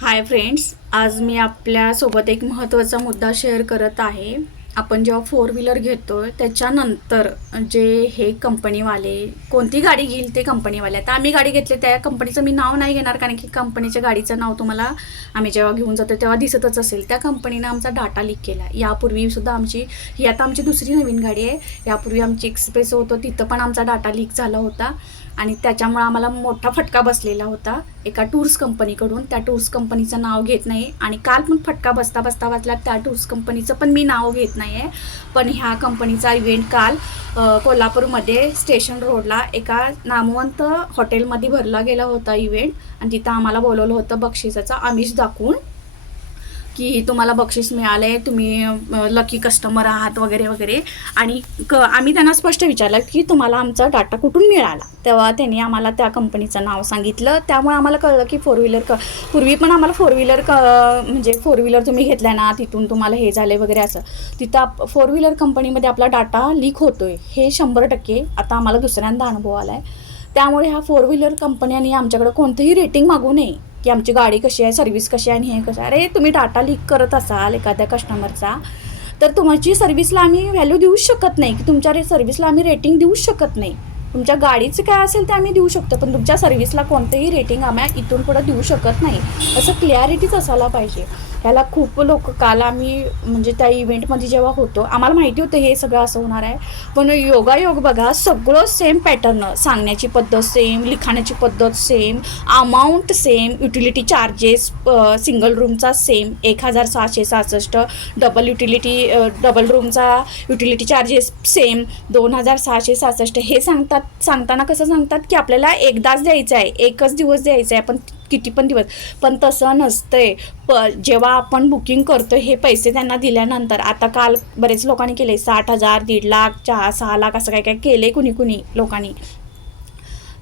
Hi friends आज मी आपल्यासोबत एक महत्त्वाचा मुद्दा शेअर करत आहे. आपण जेव्हा फोर व्हीलर घेतो त्याच्यानंतर जे हे कंपनीवाले कोणती गाडी घेईल ते कंपनीवाले आता आम्ही गाडी घेतली त्या कंपनीचं मी नाव नाही घेणार कारण की कंपनीच्या गाडीचं नाव तुम्हाला आम्ही जेव्हा घेऊन जातो तेव्हा दिसतच असेल. त्या कंपनीनं आमचा डाटा लीक केला. यापूर्वी सुद्धा आमची ही आता आमची दुसरी नवीन गाडी आहे. यापूर्वी आमची एक्सप्रेस होतो तिथं पण आमचा डाटा लीक झाला होता. आणि त्याच्यामुळं आम्हाला मोठा फटका बसलेला होता. एका टूर्स कंपनीकडून. त्या टूर्स कंपनीचं नाव घेत नाही. आणि काल पण फटका बसता बसता बसला त्या टूर्स कंपनीचं पण मी नाव घेत नाही आहे पण ह्या कंपनीचा इव्हेंट काल कोल्हापूरमध्ये स्टेशन रोडला एका नामवंत हॉटेलमध्ये भरला गेला होता इव्हेंट. आणि तिथं आम्हाला बोलवलं होतं बक्षिसाचं आमिष दाखवून. की तुम्हाला बक्षीस मिळाले तुम्ही लकी कस्टमर आहात वगैरे वगैरे. आणि क आम्ही त्यांना स्पष्ट विचारलं की तुम्हाला आमचा डाटा कुठून मिळाला? तेव्हा त्यांनी आम्हाला त्या कंपनीचं नाव सांगितलं. त्यामुळे आम्हाला कळलं की फोर व्हीलर क पूर्वी पण आम्हाला फोर व्हीलर क म्हणजे फोर व्हीलर तुम्ही घेतल्या ना तिथून तुम्हाला हे झाले वगैरे असं. तिथं फोर व्हीलर कंपनीमध्ये आपला डाटा लीक होतोय. हे शंभर टक्के आता आम्हाला दुसऱ्यांदा अनुभव आला आहे त्यामुळे ह्या फोर व्हीलर कंपन्यांनी आमच्याकडे कोणतंही रेटिंग मागू नये. की आमची गाडी कशी आहे सर्व्हिस कशी आहे आणि हे कसं आहे. अरे तुम्ही डाटा लीक करत असाल एखाद्या कस्टमरचा तर तुमची सर्व्हिसला आम्ही व्हॅल्यू देऊच शकत नाही. की तुमच्या रे सर्व्हिसला आम्ही रेटिंग देऊच शकत नाही. तुमच्या गाडीचं काय असेल ते आम्ही देऊ शकतो पण तुमच्या सर्व्हिसला कोणतंही रेटिंग आम्ही इथून पुढं देऊ शकत नाही. असं क्लॅरिटीच असायला पाहिजे. ह्याला खूप लोक काल आम्ही म्हणजे त्या इव्हेंटमध्ये जेव्हा होतो आम्हाला माहिती होतं हे सगळं असं होणार आहे. पण योगायोग बघा सगळं सेम पॅटर्न सांगण्याची पद्धत सेम लिखाण्याची पद्धत same amount same utility charges single रूमचा सेम एक हजार सहाशे सहासष्ट डबल युटिलिटी डबल रूमचा युटिलिटी चार्जेस सेम दोन हजार सहाशे सहासष्ट. हे सांगतात सांगताना कसं सांगतात की आपल्याला एकदाच द्यायचं आहे एकच दिवस द्यायचं आहे. आपण किती पण दिवस. पण तसं नसतंय. प जेव्हा आपण बुकिंग करतो हे पैसे त्यांना दिल्यानंतर आता काल बरेच लोकांनी केले साठ हजार दीड लाख चार सहा लाख असं काय काय केले कुणी कुणी लोकांनी.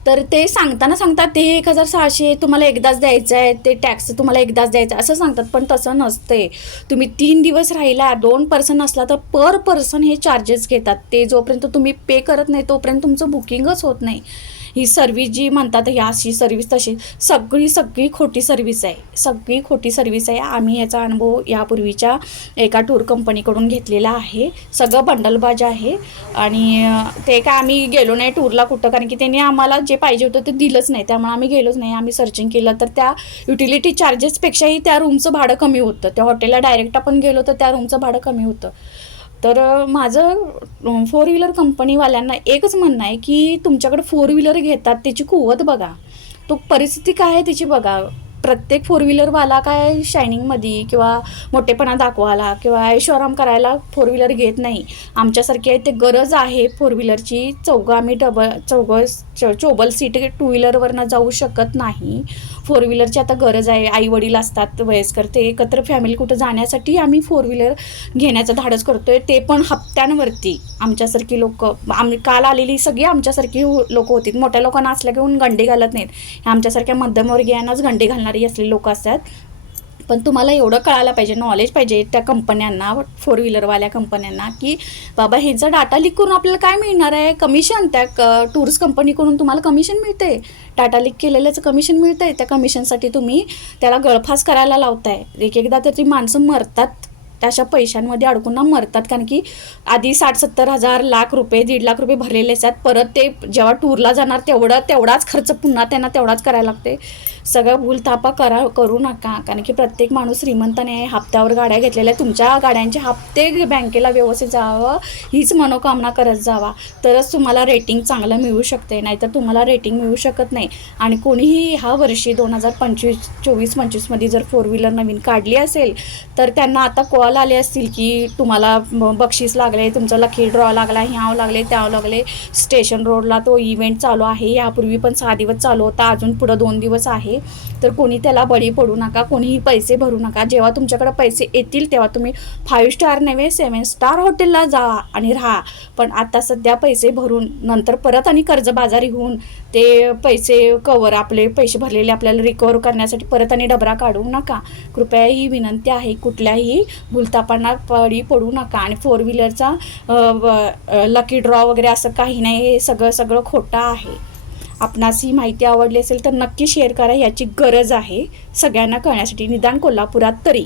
तर ते सांगताना सांगतात ते एक हजार सहाशे तुम्हाला एकदाच द्यायचं आहे ते टॅक्स तुम्हाला एकदाच द्यायचं आहे असं सांगतात. पण तसं नसते तुम्ही तीन दिवस राहिला दोन पर्सन असला तर पर पर्सन हे चार्जेस घेतात. ते जोपर्यंत तुम्ही पे करत नाही तोपर्यंत तुमचं बुकिंगच होत नाही. ही सर्विस जी म्हणतात ही अशी सर्विस तशी सगळी सगळी खोटी सर्विस आहे. सगळी खोटी सर्व्हिस आहे. आम्ही याचा अनुभव यापूर्वीच्या एका टूर कंपनीकडून घेतलेला आहे. सगळं बंडलबाज आहे. आणि ते काय आम्ही गेलो नाही टूरला कुठं कारण की त्यांनी आम्हाला जे पाहिजे होतं ते दिलंच नाही. त्यामुळे आम्ही गेलोच नाही. आम्ही सर्चिंग केलं तर त्या युटिलिटी चार्जेसपेक्षाही त्या रूमचं भाडं कमी होतं. त्या हॉटेलला डायरेक्ट आपण गेलो तर त्या रूमचं भाडं कमी होतं. तर माझं फोर व्हीलर कंपनीवाल्यांना एकच म्हणणं आहे की तुमच्याकडे फोर व्हीलर घेतात त्याची कुवत बघा. तो परिस्थिती काय आहे त्याची बघा. प्रत्येक फोर व्हीलरवाला काय शायनिंगमध्ये किंवा मोठेपणा दाखवायला किंवा ऐशोआराम करायला फोर व्हीलर घेत नाही. आमच्यासारखी आहे ते गरज आहे फोर व्हीलरची चौघं आम्ही डबल चौघं च चोबल सीट टू व्हीलरवरनं जाऊ शकत नाही. फोर व्हीलरची आता गरज आहे आई वडील असतात वयस्कर ते एकत्र फॅमिली कुठं जाण्यासाठी आम्ही फोर व्हीलर घेण्याचं धाडस आहे ते पण हप्त्यांवरती. आमच्यासारखी लोक आम्ही काल आलेली सगळी आमच्यासारखी लोक होती. मोठ्या लोकांना असल्या घेऊन गंडे घालत नाहीत. आमच्यासारख्या मध्यमवर्गीयांनाच गंडे घालणार असलेले लोक असतात. पण तुम्हाला एवढं कळायला पाहिजे नॉलेज पाहिजे त्या कंपन्यांना फोर व्हीलरवाल्या कंपन्यांना की बाबा ह्यांचा डाटा लीक करून आपल्याला काय मिळणार आहे? कमिशन त्या क टूर्स कंपनीकडून तुम्हाला कमिशन मिळते डाटा लीक केलेल्याचं कमिशन मिळतं आहे त्या कमिशनसाठी तुम्ही त्याला गळफास करायला लावताय. एक एकदा तर ती माणसं मरतात. त्या अशा पैशांमध्ये अडकून मरतात. कारण की आधी साठ सत्तर हजार लाख रुपये दीड लाख रुपये भरलेले असतात. परत ते जेव्हा टूरला जाणार तेवढं तेवढाच खर्च पुन्हा त्यांना तेवढाच करायला लागते सगळं भूलथापा करा करू नका. कारण की प्रत्येक माणूस श्रीमंताने आहे हप्त्यावर गाड्या घेतलेल्या तुमच्या गाड्यांचे हप्ते बँकेला व्यवस्थित जावं हीच मनोकामना करत जावा. तरच तुम्हाला रेटिंग चांगलं मिळू शकते. नाहीतर तुम्हाला रेटिंग मिळू शकत नाही. आणि कोणीही ह्या वर्षी दोन हजार पंचवीस चोवीस पंचवीसमध्ये जर फोर व्हीलर नवीन काढली असेल तर त्यांना आता कॉल आले असतील की तुम्हाला बक्षीस लागले तुमचं लकी ड्रॉ लागला ह्याव लागले त्याव लागले. स्टेशन रोडला तो इव्हेंट चालू आहे. यापूर्वी पण सहा दिवस चालू होता. अजून पुढं दोन दिवस आहे. आहे. तर कोणी त्याला बळी पडू नका कोणीही पैसे भरू नका. जेव्हा तुमच्याकडे पैसे येतील तेव्हा तुम्ही फाईव्ह स्टार नव्हे सेवन स्टार हॉटेलला जा आणि राहा. पण आता सध्या पैसे भरून नंतर परत आणि कर्जबाजारी होऊन ते पैसे कवर आपले पैसे भरलेले आपल्याला रिकवर करण्यासाठी परत आणि डबरा काढू नका. कृपया ही विनंती आहे कुठल्याही भूलतापांना पडी पडू नका. आणि फोर व्हीलरचा लकी ड्रॉ वगैरे असं काही नाही हे सगळं सगळं खोटं आहे. आपणास ही माहिती आवडली असेल तर नक्की शेअर करा. याची गरज आहे. सगळ्यांना कळण्यासाठी निदान कोल्हापुरात तरी.